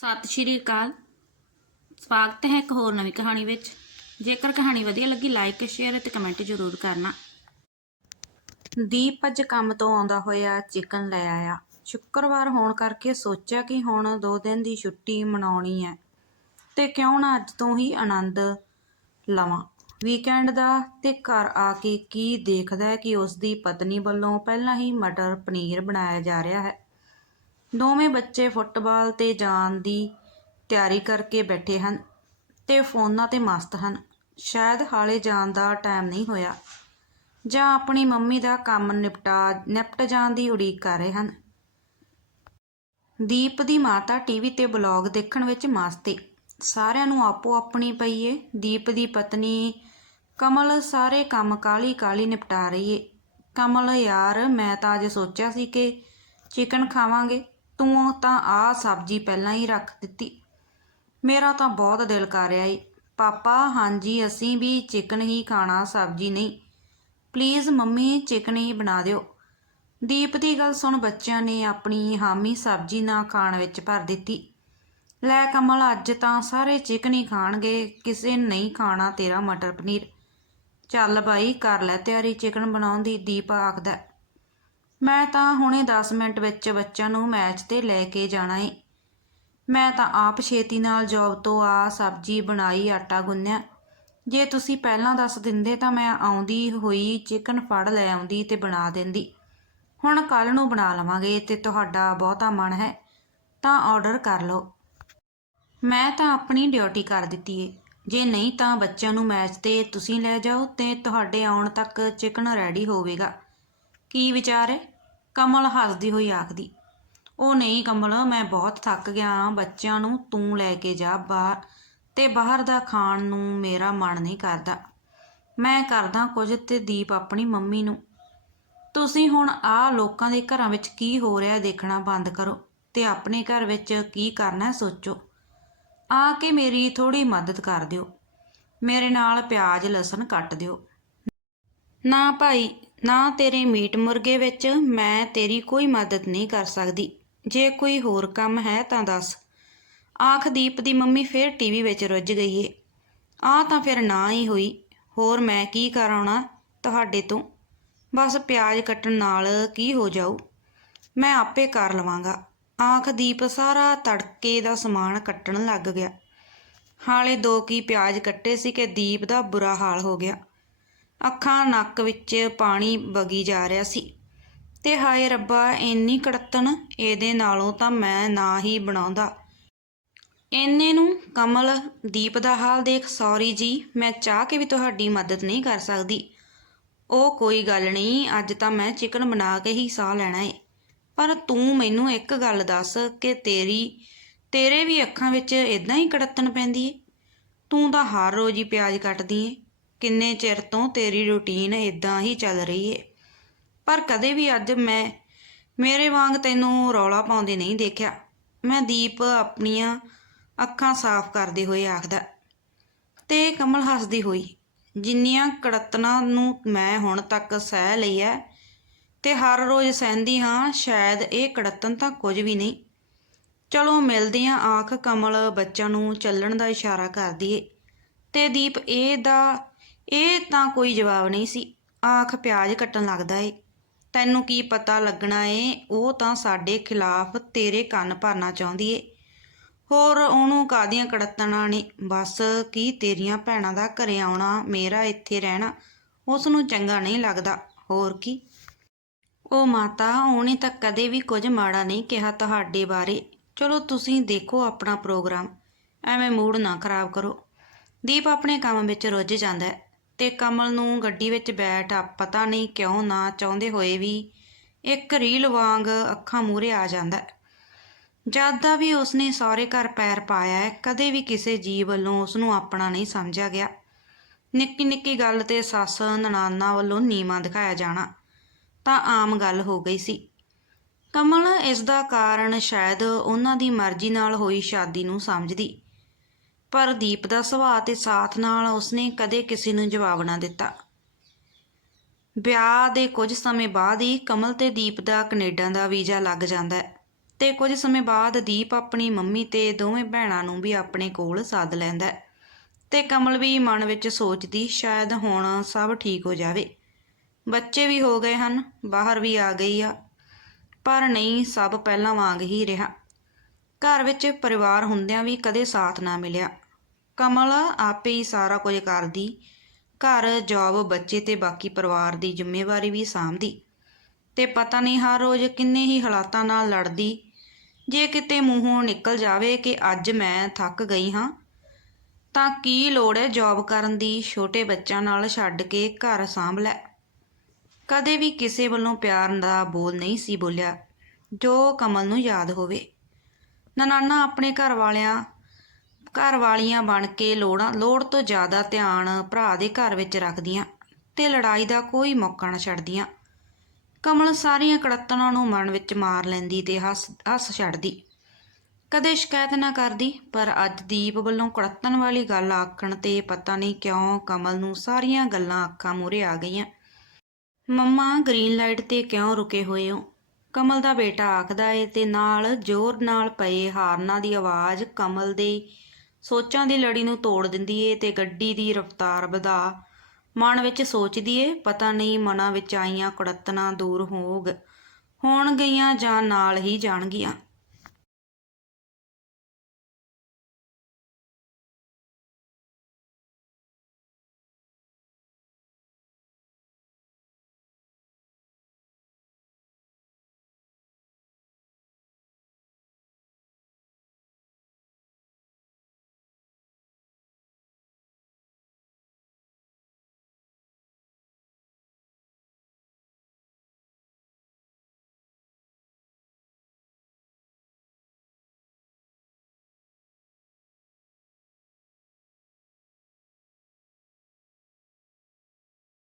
ਸਤਿ ਸ਼੍ਰੀ ਅਕਾਲ। ਸਵਾਗਤ ਹੈ ਇੱਕ ਹੋਰ ਨਵੀਂ ਕਹਾਣੀ ਵਿੱਚ। ਜੇਕਰ ਕਹਾਣੀ ਵਧੀਆ ਲੱਗੀ ਲਾਈਕ ਸ਼ੇਅਰ ਅਤੇ ਕਮੈਂਟ ਜ਼ਰੂਰ ਕਰਨਾ। ਦੀਪ ਅੱਜ ਕੰਮ ਤੋਂ ਆਉਂਦਾ ਹੋਇਆ ਚਿਕਨ ਲੈ ਆਇਆ। ਸ਼ੁੱਕਰਵਾਰ ਹੋਣ ਕਰਕੇ ਸੋਚਿਆ ਕਿ ਹੁਣ 2 ਦਿਨ ਦੀ ਛੁੱਟੀ ਮਨਾਉਣੀ ਹੈ ਤੇ ਕਿਉਂ ਨਾ ਅੱਜ ਤੋਂ ਹੀ ਆਨੰਦ ਲਵਾਂ। ਵੀਕਐਂਡ ਦਾ ਤੇ ਘਰ ਆ ਕੇ ਕੀ ਦੇਖਦਾ ਹੈ ਕਿ ਉਸ ਦੀ ਪਤਨੀ ਵੱਲੋਂ ਪਹਿਲਾਂ ਹੀ ਮਟਰ ਪਨੀਰ ਬਣਾਇਆ ਜਾ ਰਿਹਾ ਹੈ। ਦੋਵੇਂ ਬੱਚੇ ਫੁੱਟਬਾਲ ਤੇ ਜਾਣ ਦੀ ਤਿਆਰੀ ਕਰਕੇ ਬੈਠੇ ਹਨ ਤੇ ਫੋਨਾਂ ਤੇ ਮਸਤ ਹਨ। ਸ਼ਾਇਦ ਹਾਲੇ ਜਾਣ ਦਾ ਟਾਈਮ ਨਹੀਂ ਹੋਇਆ ਜਾਂ ਆਪਣੀ ਮੰਮੀ ਦਾ ਕੰਮ ਨਿਪਟਾ, ਨਿਪਟ ਜਾਣ ਦੀ ਉਡੀਕ ਕਰ ਰਹੇ ਹਨ। ਦੀਪ ਦੀ ਮਾਤਾ ਟੀਵੀ ਤੇ ਬਲੌਗ ਦੇਖਣ ਵਿੱਚ ਮਸਤ ਏ। ਸਾਰਿਆਂ ਨੂੰ ਆਪੋ ਆਪਣੀ ਪਈ ਏ। ਦੀਪ ਦੀ ਪਤਨੀ ਕਮਲ ਸਾਰੇ ਕੰਮ ਕਾਲੀ ਕਾਲੀ ਨਿਪਟਾ ਰਹੀ ਏ। ਕਮਲ, ਯਾਰ, ਮੈਂ ਤਾਂ ਅੱਜ ਸੋਚਿਆ ਸੀ ਕਿ ਚਿਕਨ ਖਾਵਾਂਗੇ। ਤੂੰ ਤਾਂ ਆਹ ਸਬਜ਼ੀ ਪਹਿਲਾਂ ਹੀ ਰੱਖ ਦਿੱਤੀ। ਮੇਰਾ ਤਾਂ ਬਹੁਤ ਦਿਲ ਕਰ ਰਿਹਾ ਏ ਪਾਪਾ, ਹਾਂਜੀ, ਅਸੀਂ ਵੀ ਚਿਕਨ ਹੀ ਖਾਣਾ, ਸਬਜ਼ੀ ਨਹੀਂ। ਪਲੀਜ਼ ਮੰਮੀ, ਚਿਕਨ ਹੀ ਬਣਾ ਦਿਓ। ਦੀਪ ਦੀ ਗੱਲ ਸੁਣ ਬੱਚਿਆਂ ਨੇ ਆਪਣੀ ਹਾਮੀ ਸਬਜ਼ੀ ਨਾ ਖਾਣ ਵਿੱਚ ਭਰ ਦਿੱਤੀ। ਲੈ ਕਮਲ, ਅੱਜ ਤਾਂ ਸਾਰੇ ਚਿਕਨ ਹੀ ਖਾਣਗੇ, ਕਿਸੇ ਨਹੀਂ ਖਾਣਾ ਤੇਰਾ ਮਟਰ ਪਨੀਰ। ਚੱਲ ਬਾਈ, ਕਰ ਲੈ ਤਿਆਰੀ ਚਿਕਨ ਬਣਾਉਣ ਦੀ, ਦੀਪ ਆਖਦਾ। ਮੈਂ ਤਾਂ ਹੁਣੇ 10 ਮਿੰਟ ਵਿੱਚ ਬੱਚਿਆਂ ਨੂੰ ਮੈਚ ਤੇ ਲੈ ਕੇ ਜਾਣਾ ਏ। ਮੈਂ ਤਾਂ ਆਪ ਛੇਤੀ ਨਾਲ ਜੌਬ ਤੋਂ ਆ, ਸਬਜ਼ੀ ਬਣਾਈ, ਆਟਾ ਗੁੰਨਿਆ। ਜੇ ਤੁਸੀਂ ਪਹਿਲਾਂ ਦੱਸ ਦਿੰਦੇ ਤਾਂ ਮੈਂ ਆਉਂਦੀ ਹੋਈ ਚਿਕਨ ਫੜ ਲੈ ਆਉਂਦੀ ਤੇ ਬਣਾ ਦਿੰਦੀ। ਹੁਣ ਕੱਲ ਨੂੰ ਬਣਾ ਲਵਾਂਗੇ ਤੇ ਤੁਹਾਡਾ ਬਹੁਤਾ ਮਨ ਹੈ, ਤਾਂ ਆਰਡਰ ਕਰ ਲਓ। ਮੈਂ ਤਾਂ ਆਪਣੀ ਡਿਊਟੀ ਕਰ ਦਿੱਤੀ ਏ। ਜੇ ਨਹੀਂ ਤਾਂ ਬੱਚਿਆਂ ਨੂੰ ਮੈਚ ਤੇ ਤੁਸੀਂ ਲੈ ਜਾਓ ਤੇ ਤੁਹਾਡੇ ਆਉਣ ਤੱਕ ਚਿਕਨ ਰੈਡੀ ਹੋਵੇਗਾ। ਕੀ ਵਿਚਾਰ ਹੈ? ਕਮਲ ਹੱਸਦੀ ਹੋਈ ਆਖਦੀ, ਉਹ ਨਹੀਂ ਕਮਲ, ਮੈਂ ਬਹੁਤ ਥੱਕ ਗਿਆ ਹਾਂ, ਬੱਚਿਆਂ ਨੂੰ ਤੂੰ ਲੈ ਕੇ ਜਾ ਬਾਹਰ ਤੇ ਬਾਹਰ ਦਾ ਖਾਣ ਨੂੰ ਮੇਰਾ ਮਨ ਨਹੀਂ ਕਰਦਾ। ਮੈਂ ਕਰਦਾ ਕੁਝ ਤੇ ਦੀਪ ਆਪਣੀ ਮੰਮੀ ਨੂੰ। ਤੁਸੀਂ ਹੁਣ ਆ ਲੋਕਾਂ ਦੇ ਘਰਾਂ ਵਿੱਚ ਕੀ ਹੋ ਰਿਹਾ ਦੇਖਣਾ ਬੰਦ ਕਰੋ ਤੇ ਆਪਣੇ ਘਰ ਵਿੱਚ ਕੀ ਕਰਨਾ ਸੋਚੋ। ਆ ਕੇ ਮੇਰੀ ਥੋੜੀ ਮਦਦ ਕਰ ਦਿਓ। ਮੇਰੇ ਨਾਲ ਪਿਆਜ਼, ਲਸਣ ਕੱਟ ਦਿਓ। ਨਾ ਭਾਈ ਨਾ ਤੇਰੇ ਮੀਟ ਮੁਰਗੇ ਵਿੱਚ ਮੈਂ ਤੇਰੀ ਕੋਈ ਮਦਦ ਨਹੀਂ ਕਰ ਸਕਦੀ। ਜੇ ਕੋਈ ਹੋਰ ਕੰਮ ਹੈ ਤਾਂ ਦੱਸ। ਆਖਦੀਪ ਦੀ ਮੰਮੀ ਫੇਰ ਟੀਵੀ ਵਿੱਚ ਰੁੱਝ ਗਈ ਏ। ਆ ਤਾਂ ਫਿਰ ਨਾ ਹੀ ਹੋਈ। ਹੋਰ ਮੈਂ ਕੀ ਕਰਾਉਣਾ ਤੁਹਾਡੇ ਤੋਂ? ਬਸ ਪਿਆਜ਼ ਕੱਟਣ ਨਾਲ ਕੀ ਹੋ ਜਾਊ? ਮੈਂ ਆਪੇ ਕਰ ਲਵਾਂਗਾ। ਆਖਦੀਪ ਸਾਰਾ ਤੜਕੇ ਦਾ ਸਮਾਨ ਕੱਟਣ ਲੱਗ ਗਿਆ। ਹਾਲੇ ਦੋ ਕੀ ਪਿਆਜ਼ ਕੱਟੇ ਸੀ ਕਿ ਦੀਪ ਦਾ ਬੁਰਾ ਹਾਲ ਹੋ ਗਿਆ। ਅੱਖਾਂ ਨੱਕ ਵਿੱਚ ਪਾਣੀ ਵਗੀ ਜਾ ਰਿਹਾ ਸੀ। ਤੇ ਹਾਏ ਰੱਬਾ, ਇੰਨੀ ਕੜਤਣ ਇਹਦੇ ਨਾਲੋਂ ਤਾਂ ਮੈਂ ਨਾ ਹੀ ਬਣਾਉਂਦਾ। ਇੰਨੇ ਨੂੰ ਕਮਲ ਦੀਪ ਦਾ ਹਾਲ ਦੇਖ, ਸੌਰੀ ਜੀ, ਮੈਂ ਚਾਹ ਕੇ ਵੀ ਤੁਹਾਡੀ ਮਦਦ ਨਹੀਂ ਕਰ ਸਕਦੀ। ਉਹ ਕੋਈ ਗੱਲ ਨਹੀਂ, ਅੱਜ ਤਾਂ ਮੈਂ ਚਿਕਨ ਬਣਾ ਕੇ ਹੀ ਸਾਹ ਲੈਣਾ ਏ। ਪਰ ਤੂੰ ਮੈਨੂੰ ਇੱਕ ਗੱਲ ਦੱਸ ਕਿ ਤੇਰੀ, ਤੇਰੇ ਵੀ ਅੱਖਾਂ ਵਿੱਚ ਇਦਾਂ ਹੀ ਕੜਤਣ ਪੈਂਦੀ ਏ? ਤੂੰ ਤਾਂ ਹਰ ਰੋਜ਼ ਹੀ ਪਿਆਜ਼ ਕੱਟਦੀ ਏ। ਕਿੰਨੇ ਚਿਰ ਤੋਂ ਤੇਰੀ ਰੁਟੀਨ ਇਦਾਂ ਹੀ ਚੱਲ ਰਹੀ ਏ? ਪਰ ਕਦੇ ਵੀ ਅੱਜ ਮੈਂ, ਮੇਰੇ ਵਾਂਗ ਤੈਨੂੰ ਰੌਲਾ ਪਾਉਂਦੇ ਨਹੀਂ ਦੇਖਿਆ। ਮੈਂ ਦੀਪ ਆਪਣੀਆਂ ਅੱਖਾਂ ਸਾਫ਼ ਕਰਦੇ ਹੋਏ ਆਖਦਾ, ਤੇ ਕਮਲ ਹੱਸਦੀ ਹੋਈ, ਜਿੰਨੀਆਂ ਕੜਤਨਾਂ ਨੂੰ ਮੈਂ ਹੁਣ ਤੱਕ ਸਹਿ ਲਈ ਹੈ ਤੇ ਹਰ ਰੋਜ਼ ਸਹਿੰਦੀ ਹਾਂ, ਸ਼ਾਇਦ ਇਹ ਕੜਤਨ ਤਾਂ ਕੁਝ ਵੀ ਨਹੀਂ। ਚਲੋ ਮਿਲਦੇ ਹਾਂ ਆਖ ਕਮਲ ਬੱਚਿਆਂ ਨੂੰ ਚੱਲਣ ਦਾ ਇਸ਼ਾਰਾ ਕਰਦੀ ਏ, ਤੇ ਦੀਪ ਇਹ ਦਾ ਇਹ ਤਾਂ ਕੋਈ ਜਵਾਬ ਨਹੀਂ ਸੀ। ਆਖ ਪਿਆਜ਼ ਕੱਟਣ ਲੱਗਦਾ ਏ। ਤੈਨੂੰ ਕੀ ਪਤਾ ਲੱਗਣਾ ਏ, ਉਹ ਤਾਂ ਸਾਡੇ ਖਿਲਾਫ ਤੇਰੇ ਕੰਨ ਭਰਨਾ ਚਾਹੁੰਦੀ ਏ। ਹੋਰ ਉਹਨੂੰ ਕਾਦੀਆਂ ਕੜਤਣਾ ਨੇ? ਬਸ ਕੀ ਤੇਰੀਆਂ ਭੈਣਾਂ ਦਾ ਘਰੇ ਆਉਣਾ, ਮੇਰਾ ਇੱਥੇ ਰਹਿਣਾ, ਉਸ ਨੂੰ ਚੰਗਾ ਨਹੀਂ ਲੱਗਦਾ। ਹੋਰ ਕੀ? ਉਹ ਮਾਤਾ, ਉਹਨੇ ਤਾਂ ਕਦੇ ਵੀ ਕੁਝ ਮਾੜਾ ਨਹੀਂ ਕਿਹਾ ਤੁਹਾਡੇ ਬਾਰੇ। ਚਲੋ ਤੁਸੀਂ ਦੇਖੋ ਆਪਣਾ ਪ੍ਰੋਗਰਾਮ। ਐਵੇਂ ਮੂਡ ਨਾ ਖਰਾਬ ਕਰੋ। ਦੀਪ ਆਪਣੇ ਕੰਮ ਵਿੱਚ ਰੁੱਝ ਜਾਂਦਾ ਹੈ ਤੇ ਕਮਲ ਨੂੰ ਗੱਡੀ ਵਿੱਚ ਬੈਠ ਪਤਾ ਨਹੀਂ ਕਿਉਂ ਨਾ ਚਾਹੁੰਦੇ ਹੋਏ ਵੀ ਇੱਕ ਰੀਲ ਵਾਂਗ ਅੱਖਾਂ ਮੂਹਰੇ ਆ ਜਾਂਦਾ ਜਦ ਦਾ ਵੀ ਉਸਨੇ ਸਹੁਰੇ ਘਰ ਪੈਰ ਪਾਇਆ ਹੈ, ਕਦੇ ਵੀ ਕਿਸੇ ਜੀਵ ਵੱਲੋਂ ਉਸ ਨੂੰ ਆਪਣਾ ਨਹੀਂ ਸਮਝਿਆ ਗਿਆ। ਨਿੱਕੀ ਨਿੱਕੀ ਗੱਲ ਤੇ ਸੱਸ ਨਨਾਨਾ ਵੱਲੋਂ ਨੀਵਾਂ ਦਿਖਾਇਆ ਜਾਣਾ ਤਾਂ ਆਮ ਗੱਲ ਹੋ ਗਈ ਸੀ। ਕਮਲ ਇਸ ਦਾ ਕਾਰਨ ਸ਼ਾਇਦ ਉਹਨਾਂ ਦੀ ਮਰਜ਼ੀ ਨਾਲ ਹੋਈ ਸ਼ਾਦੀ ਨੂੰ ਸਮਝਦੀ। ਪਰ ਦੀਪ ਦਾ ਸੁਭਾਅ ਤੇ ਸਾਥ ਨਾਲ ਉਸਨੇ ਕਦੇ ਕਿਸੇ ਨੂੰ ਜਵਾਬ ਨਾ ਦਿੱਤਾ। ਵਿਆਹ ਦੇ ਕੁਝ ਸਮੇਂ ਬਾਅਦ ਹੀ ਕਮਲ ਤੇ ਦੀਪ ਦਾ ਕੈਨੇਡਾ ਦਾ ਵੀਜ਼ਾ ਲੱਗ ਜਾਂਦਾ ਹੈ ਤੇ ਕੁਝ ਸਮੇਂ ਬਾਅਦ ਦੀਪ ਆਪਣੀ ਮੰਮੀ ਤੇ ਦੋਵੇਂ ਭੈਣਾਂ ਨੂੰ ਵੀ ਆਪਣੇ ਕੋਲ ਸੱਦ ਲੈਂਦਾ ਹੈ। ਤੇ ਕਮਲ ਵੀ ਮਨ ਵਿੱਚ ਸੋਚਦੀ ਸ਼ਾਇਦ ਹੁਣ ਸਭ ਠੀਕ ਹੋ ਜਾਵੇ। ਬੱਚੇ ਵੀ ਹੋ ਗਏ ਹਨ, ਬਾਹਰ ਵੀ ਆ ਗਈ ਆ, ਪਰ ਨਹੀਂ, ਸਭ ਪਹਿਲਾਂ ਵਾਂਗ ਹੀ ਰਿਹਾ। ਘਰ ਵਿੱਚ ਪਰਿਵਾਰ ਹੁੰਦਿਆਂ ਵੀ ਕਦੇ ਸਾਥ ਨਾ ਮਿਲਿਆ। ਕਮਲ ਆਪੇ ਹੀ ਸਾਰਾ ਕੁਝ ਕਰਦੀ। ਘਰ ਜੌਬ ਬੱਚੇ ਤੇ ਬਾਕੀ ਪਰਿਵਾਰ ਦੀ ਜ਼ਿੰਮੇਵਾਰੀ ਵੀ ਸਾਂਭਦੀ। ਤੇ ਪਤਾ ਨਹੀਂ ਹਰ ਰੋਜ਼ ਕਿੰਨੇ ਹੀ ਹਾਲਾਤਾਂ ਨਾਲ ਲੜਦੀ। ਜੇ ਕਿਤੇ ਮੂੰਹੋਂ ਨਿਕਲ ਜਾਵੇ ਕਿ ਅੱਜ ਮੈਂ ਥੱਕ ਗਈ ਹਾਂ, ਤਾਂ ਕੀ ਲੋੜ ਹੈ ਜੌਬ ਕਰਨ ਦੀ? ਛੋਟੇ ਬੱਚਿਆਂ ਨਾਲ ਛੱਡ ਕੇ ਘਰ ਸਾਂਭ ਲੈ। ਕਦੇ ਵੀ ਕਿਸੇ ਵੱਲੋਂ ਪਿਆਰ ਦਾ ਬੋਲ ਨਹੀਂ ਸੀ ਬੋਲਿਆ, ਜੋ ਕਮਲ ਨੂੰ ਯਾਦ ਹੋਵੇ। ਨਨਾਨਾ ਆਪਣੇ ਘਰ ਵਾਲਿਆਂ ਘਰ ਵਾਲੀਆਂ ਬਣ ਕੇ ਲੋੜਾਂ, ਲੋੜ ਤੋਂ ਜ਼ਿਆਦਾ ਧਿਆਨ ਭਰਾ ਦੇ ਘਰ ਵਿੱਚ ਰੱਖਦੀਆਂ ਤੇ ਲੜਾਈ ਦਾ ਕੋਈ ਮੌਕਾ ਨਾ ਛੱਡਦੀਆਂ। ਕਮਲ ਸਾਰੀਆਂ ਕੜੱਤਣਾਂ ਨੂੰ ਮਨ ਵਿੱਚ ਮਾਰ ਲੈਂਦੀ ਤੇ ਹੱਸ ਹੱਸ ਛੱਡਦੀ। ਕਦੇ ਸ਼ਿਕਾਇਤ ਨਾ ਕਰਦੀ, ਪਰ ਅੱਜ ਦੀਪ ਵੱਲੋਂ ਕੜੱਤਣ ਵਾਲੀ ਗੱਲ ਆਖਣ ਤੇ ਪਤਾ ਨਹੀਂ ਕਿਉਂ ਕਮਲ ਨੂੰ ਸਾਰੀਆਂ ਗੱਲਾਂ ਅੱਖਾਂ ਮੂਹਰੇ ਆ ਗਈਆਂ। ਮੰਮਾ, ਗ੍ਰੀਨ ਲਾਈਟ ਤੇ ਕਿਉਂ ਰੁਕੇ ਹੋਏ ਹੋ? ਕਮਲ ਦਾ ਬੇਟਾ ਆਖਦਾ ਏ ਤੇ ਨਾਲ ਜ਼ੋਰ ਨਾਲ ਪਏ ਹਾਰਨਾਂ ਦੀ ਆਵਾਜ਼ ਕਮਲ ਦੇ ਸੋਚਾਂ ਦੀ ਲੜੀ ਨੂੰ ਤੋੜ ਦਿੰਦੀ ਏ ਤੇ ਗੱਡੀ ਦੀ ਰਫ਼ਤਾਰ ਵਧਾ। ਮਨ ਵਿੱਚ ਸੋਚਦੀ ਏ, ਪਤਾ ਨਹੀਂ ਮਨਾਂ ਵਿੱਚ ਆਈਆਂ ਕੁੜੱਤਣਾ ਦੂਰ ਹੋਗ। ਹੋਣ ਗਈਆਂ ਜਾਂ ਨਾਲ ਹੀ ਜਾਣਗੀਆਂ।